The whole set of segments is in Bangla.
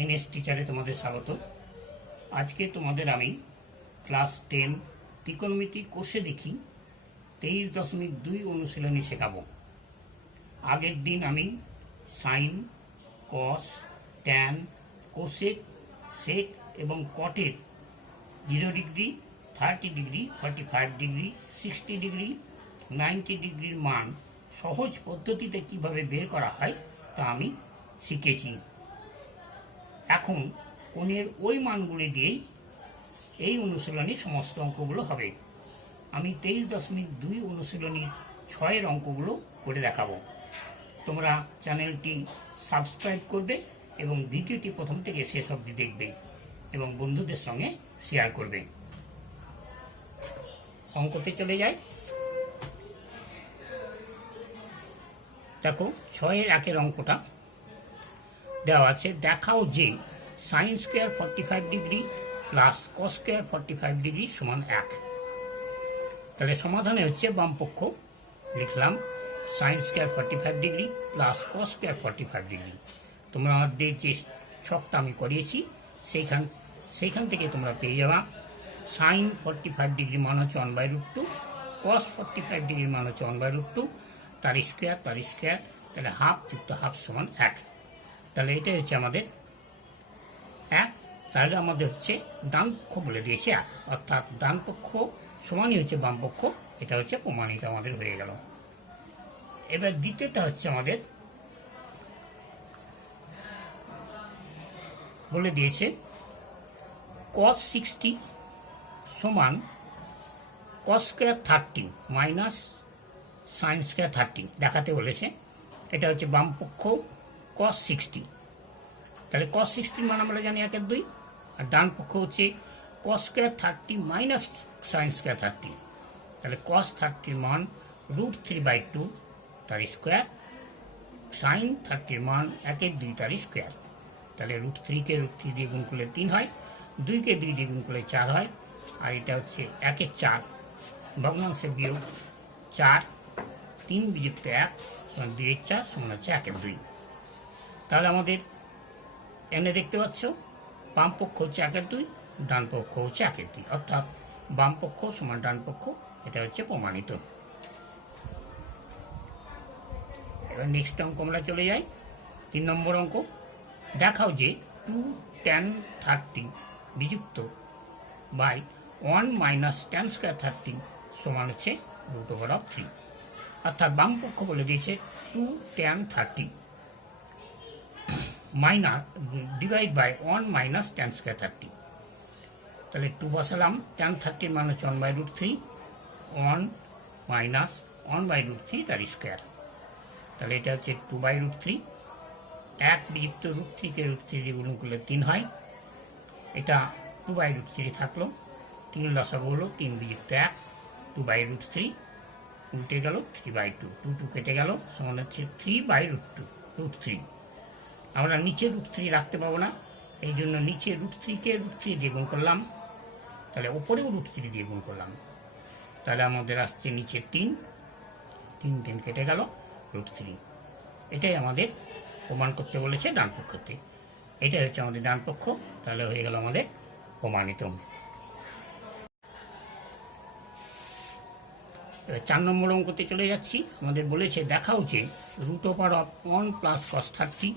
এনএস টিচারে তোমাদের স্বাগত। আজকে তোমাদের আমি ক্লাস 10 ত্রিকোণমিতি কোষে দেখি 23.2 অনুশীলনী শেখাবো। আগের দিন আমি সাইন, কস, ট্যান, কোসেক, সেক এবং কটের 0 ডিগ্রি, 30 ডিগ্রি, 45 ডিগ্রি, 60 ডিগ্রি, 90 ডিগ্রির মান সহজ পদ্ধতিতে কিভাবে বের করা হয় তা আমি শিখেছি। এখন কোণের ওই মানগুলি দিয়েই এই অনুশীলনীর সমস্ত অঙ্কগুলো হবে। আমি 23.2 অনুশীলনীর 6-এর অঙ্কগুলো করে দেখাবো। তোমরা চ্যানেলটি সাবস্ক্রাইব করবে এবং ভিডিওটি প্রথম থেকে শেষ অবধি দেখবে এবং বন্ধুদের সঙ্গে শেয়ার করবে। অঙ্কতে চলে যাই। দেখো 6-এর 1-এর অঙ্কটা দেওয়া আছে, দেখাও যে sine square 45 degree plus cos square 45 degree সমান 1। তাহলে সমাধানে হচ্ছে বাম পক্ষ লিখলাম sine square 45 degree plus cos square 45 degree. তোমরা আমাদের যে ছকটা আমি করিয়েছি সেইখান থেকে তোমরা পেয়ে যাবা সাইন 45 ডিগ্রি মান হচ্ছে 1/√2, কস 45 ডিগ্রির মান হচ্ছে 1/√2, তার স্কোয়ার তাহলে হাফ যুক্ত হাফ সমান 1। তাহলে এটাই হচ্ছে আমাদের 1। তাহলে আমাদের হচ্ছে ডান পক্ষ বলে দিয়েছে 1, অর্থাৎ ডান পক্ষ সমানই হচ্ছে বাম পক্ষ। এটা হচ্ছে প্রমাণিত আমাদের হয়ে গেল। এবার দ্বিতীয়টা হচ্ছে আমাদের বলে দিয়েছে cos 60 সমান cos square 30 minus sine square 30 দেখাতে বলেছে। এটা হচ্ছে বাম পক্ষ cos 60। তাহলে cos 60 মান আমরা জানি 1/2, আর ডান পক্ষ হচ্ছে cos square 30 minus sine square 30। তাহলে cos 30 মান √3/2 তার স্কোয়ার, সাইন 30 মান 1/2 তার স্কোয়ার। তাহলে √3 কে √3 দিয়ে গুণ করলে 3 হয়, 2 কে 2 দিয়ে গুণ করলে 4 হয়, আর এটা হচ্ছে 1/4 ভগ্নাংশে বিয়োগ 4, 3 বিযুক্ত 1 সমান 2/4 সমান হচ্ছে 1/2। তাহলে আমাদের এনে দেখতে পাচ্ছ বাম পক্ষ হচ্ছে 1/2, ডান পক্ষ হচ্ছে 1/2, অর্থাৎ বাম পক্ষ সমান ডান পক্ষ। এটা হচ্ছে প্রমাণিত। এবার নেক্সট অঙ্ক আমরা চলে যাই। 3 নম্বর অঙ্ক, দেখাও যে 2 tan 30 বিযুক্ত বাই 1 মাইনাস tan স্কোয়ার 30 সমান হচ্ছে √3। অর্থাৎ বাম পক্ষ বলে দিয়েছে 2 tan 30 minus divide by 1 minus tan square 30। তাহলে 2 বসালাম, tan 30 মান হচ্ছে 1/√3, 1 মাইনাস 1/√3 তার স্কোয়ার। তাহলে এটা হচ্ছে 2/√3, 1 বিযুক্ত √3 কে √3 দিয়ে গুণ করলে 3 হয়, এটা 2/√3 থাকলো, 3 লসাগু হলো 3 বিযুক্ত 1, 2/√3 উল্টে গেল 3/2, 2 কেটে গেল সমান হচ্ছে 3/√3। আমরা নিচে √3 রাখতে পাবো না, এই জন্য নিচে √3 কে √3 দিয়ে গুণ করলাম, তাহলে ওপরেও √3 দিয়ে গুণ করলাম। তাহলে আমাদের আসছে নিচে 3 কেটে গেল √3। এটাই আমাদের প্রমাণ করতে বলেছে ডান পক্ষতে। এটাই হচ্ছে আমাদের ডান পক্ষ। তাহলে হয়ে গেল আমাদের প্রমাণিত। 4 নম্বর অঙ্কতে চলে যাচ্ছি। আমাদের বলেছে দেখাও যে √1 প্লাস cos 30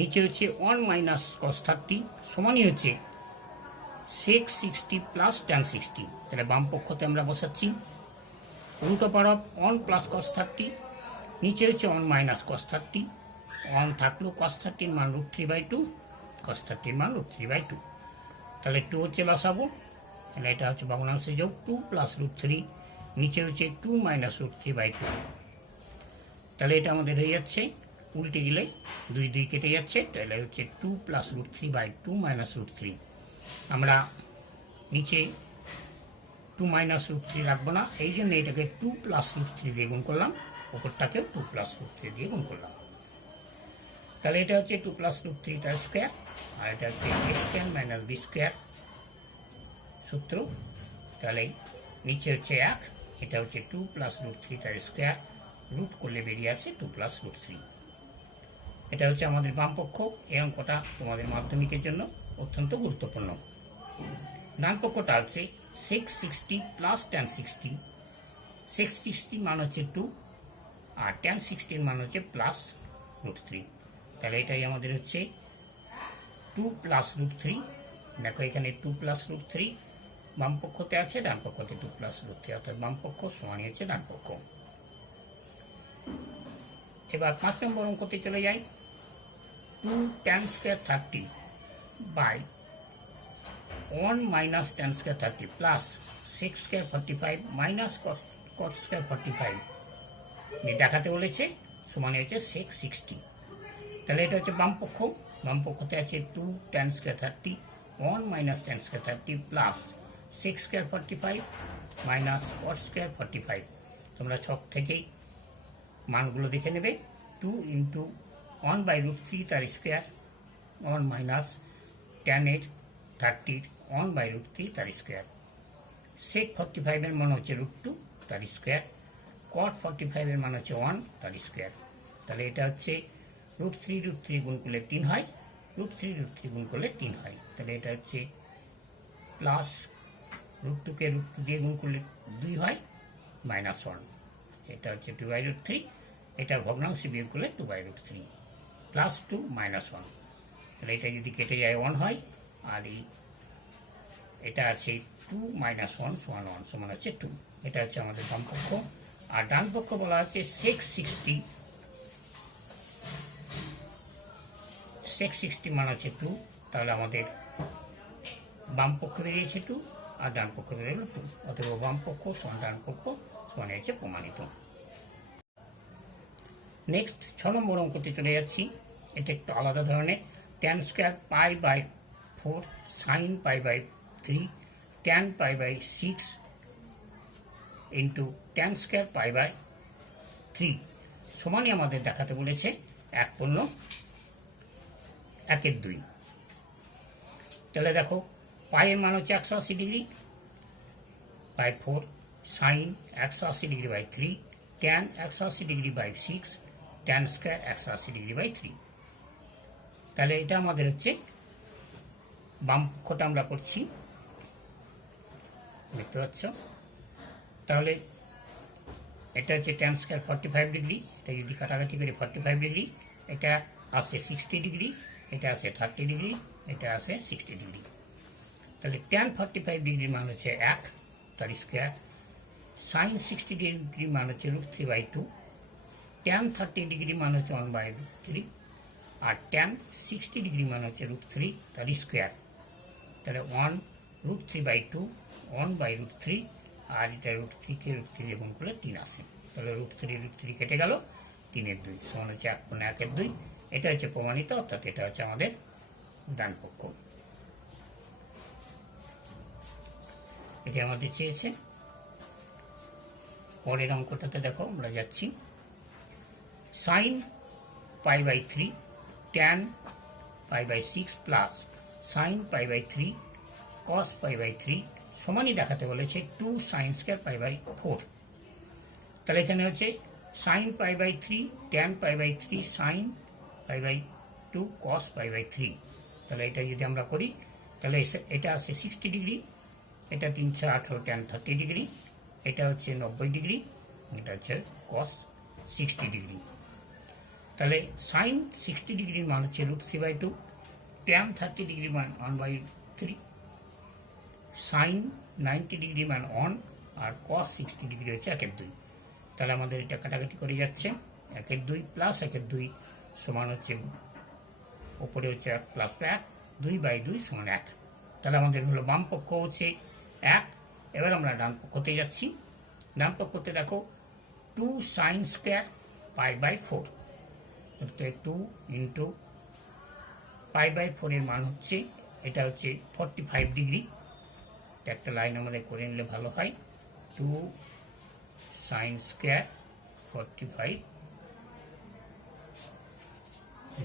নিচে হচ্ছে 1 মাইনাস cos 30 সমানই হচ্ছে sec 60 প্লাস tan 60। তাহলে বাম পক্ষতে আমরা বসাচ্ছি √1 প্লাস cos 30, নিচে হচ্ছে 1 মাইনাস cos 30, 1 থাকলো cos 30 মান √3/2, cos 30 মান √3/2। তাহলে 2 হচ্ছে লসাগু, তাহলে এটা হচ্ছে ভগ্নাংশে যোগ 2 প্লাস √3, নিচে হচ্ছে 2 মাইনাস √3/2। তাহলে এটা আমাদের হয়ে যাচ্ছে উল্টে গেলে 2 কেটে যাচ্ছে, তাহলে হচ্ছে 2 প্লাস √3/2 মাইনাস √3। আমরা নিচে 2 মাইনাস √3 রাখবো না, এই জন্য এটাকে 2 প্লাস √3 দিয়ে গুণ করলাম, ওপরটাকে 2 প্লাস √3 দিয়ে গুণ করলাম। তাহলে এটা হচ্ছে 2 প্লাস √3 তার স্কোয়ার, আর এটা হচ্ছে a square minus b square সূত্র। তাহলে নিচে হচ্ছে 1, এটা হচ্ছে 2 প্লাস √3 তার স্কোয়ার, রুট করলে বেরিয়ে আসে 2 প্লাস √3। এটা হচ্ছে আমাদের বাম পক্ষ। এই অঙ্কটা তোমাদের মাধ্যমিকের জন্য অত্যন্ত গুরুত্বপূর্ণ। ডান পক্ষটা হচ্ছে 660 প্লাস tan 60। 660 মান হচ্ছে 2 আর tan 60 মান হচ্ছে প্লাস √3। তাহলে এটাই আমাদের হচ্ছে 2 প্লাস √3। দেখো এখানে 2 প্লাস √3 বাম পক্ষতে আছে, ডান পক্ষতে 2 প্লাস √3, অর্থাৎ বাম পক্ষ সমানই হচ্ছে ডান পক্ষ। এবার 5 নম্বর অঙ্কতে চলে যাই। 2 tan square 30 by 1 minus tan square 30 plus 6 square 45 minus cos square 45 দেখাতে বলেছে, সমান হচ্ছে 660। তাহলে এটা হচ্ছে বাম পক্ষ। বাম পক্ষতে আছে 2 tan square 30 1 minus tan square 30 plus 6 square 45 minus cos square 45। তোমরা ছক থেকেই মানগুলো দেখে নেবে। 2 ইন্টু 1 বাই √3 তার স্কোয়ার, 1 মাইনাস tan 30 1 বাই √3 তার স্কোয়ার। sec 45 এর মান হচ্ছে √2 তার স্কোয়ার, cot 45 এর মান হচ্ছে 1 তার স্কোয়ার। তাহলে এটা হচ্ছে √3 গুণ করলে 3 হয়, √3 গুণ করলে 3 হয়। তাহলে এটা হচ্ছে প্লাস √2 কে √2 দিয়ে গুণ করলে 2 হয়, মাইনাস 1। এটা হচ্ছে 2 বাই √3। এটা ভগ্নাংশে বিয়োগ করলে 2 বাই √3 প্লাস 2 মাইনাস 1। তাহলে এটা যদি কেটে যায় 1 হয়, আর এটা আছে 2 মাইনাস 1 সমান 1 সমান হচ্ছে 2। এটা হচ্ছে আমাদের বাম পক্ষ। আর ডান পক্ষ বলা হচ্ছে 660 মান হচ্ছে 2। তাহলে আমাদের বাম পক্ষ বেরিয়েছে 2 আর ডান পক্ষ বেরোলো 2, অথবা বাম পক্ষ সমান ডান পক্ষ সমান হচ্ছে প্রমাণিত। নেক্সট 6 নম্বর অঙ্কতে চলে যাচ্ছি। এটা একটু আলাদা ধরনের। tan square pi by 4 sine pi by 3 tan pi by 6 into tan square pi by 3 সমানই আমাদের দেখাতে বলেছে 1/2। তাহলে দেখো পায়ের মান হচ্ছে 180 degree by 4 sine 180 degree by 3 tan 180 degree by 6 tan square 180 degree by 3। তাহলে এটা আমাদের হচ্ছে বাম পক্ষটা আমরা করছি, দেখতে পাচ্ছ। তাহলে এটা হচ্ছে tan স্কয়ার 45 ডিগ্রি। এটা যদি কাটাকাটি করে 45 ডিগ্রি, এটা আসে 60 ডিগ্রি, এটা আসে 30 ডিগ্রি, এটা আসে 60 ডিগ্রি। তাহলে tan 45 ডিগ্রির মান হচ্ছে 1 তার স্কোয়ার, সাইন 60 ডিগ্রি মান হচ্ছে √3 বাই 2, tan 30 ডিগ্রি মান হচ্ছে 1 বাই √3, আর tan 60 ডিগ্রি মান হচ্ছে √3 তার স্কোয়ার। তাহলে 1 √3 বাই 2 1 বাই √3, আর এটা √3 কে √3 দিয়ে গুণ করলে 3 আসে। তাহলে √3 কেটে গেল, 3/2 সমান হচ্ছে 1/1/2। এটা হচ্ছে প্রমাণিত, অর্থাৎ এটা হচ্ছে আমাদের ডান পক্ষ। এটা আমাদের চেয়েছে। পরের অঙ্কটাতে দেখো আমরা যাচ্ছি। Sine pi by 3 tan pi by 6 plus sine pi by 3 cos pi by 3 সমানই দেখাতে বলেছে 2 সাইন স্কয়ার পাই বাই 4। তাহলে এখানে হচ্ছে sine pi by 3 tan pi by 3 sine pi by 2 cos pi by 3। তাহলে এটা যদি আমরা করি, তাহলে এটা আছে 60 ডিগ্রি, এটা 318 tan 30 ডিগ্রি, এটা হচ্ছে 90 ডিগ্রি, এটা হচ্ছে cos 60 ডিগ্রি। তাহলে সাইন 60 ডিগ্রির মান হচ্ছে √3 বাই 2, tan 30 ডিগ্রির মান 1 বাই 3, সাইন 90 ডিগ্রি মান 1, আর cos 60 ডিগ্রি হচ্ছে 1/2। তাহলে আমাদের এটা কাটাকাটি করে যাচ্ছে, 1/2 প্লাস 1/2 সমান হচ্ছে ওপরে হচ্ছে 1 প্লাস 1, 2/2 সমান 1। তাহলে আমাদের হলো বাম পক্ষ হচ্ছে 1। এবার আমরা ডান পক্ষতে যাচ্ছি। ডান পক্ষতে দেখো 2 sine square pi by 4, 2 into pi by 4 এর মান হচ্ছে, এটা হচ্ছে 45 ডিগ্রি। একটা লাইন আমাদের করে নিলে ভালো হয়। 2 সাইন স্কয়ার 45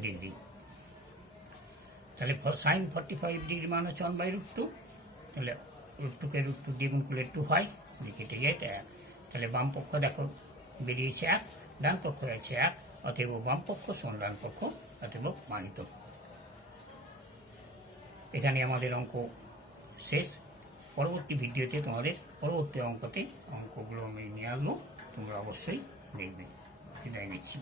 ডিগ্রি। তাহলে সাইন 45 ডিগ্রি মান হচ্ছে 1 বাই √2। তাহলে √2 কে √2 দিয়ে গুণ করলে 2 হয়, কেটে যায়। তাহলে বাম পক্ষ দেখো বেরিয়েছে 1, ডান পক্ষ আছে 1, অতএব বাম পক্ষ সমান ডান পক্ষ অতএব মানিত। এখানে আমাদের অঙ্ক শেষ। পরবর্তী ভিডিওতে তোমাদের পরবর্তী অঙ্কতে অঙ্কগুলো আমি নিয়ে আসবো, তোমরা অবশ্যই দেখবে। বিদায় নিচ্ছি।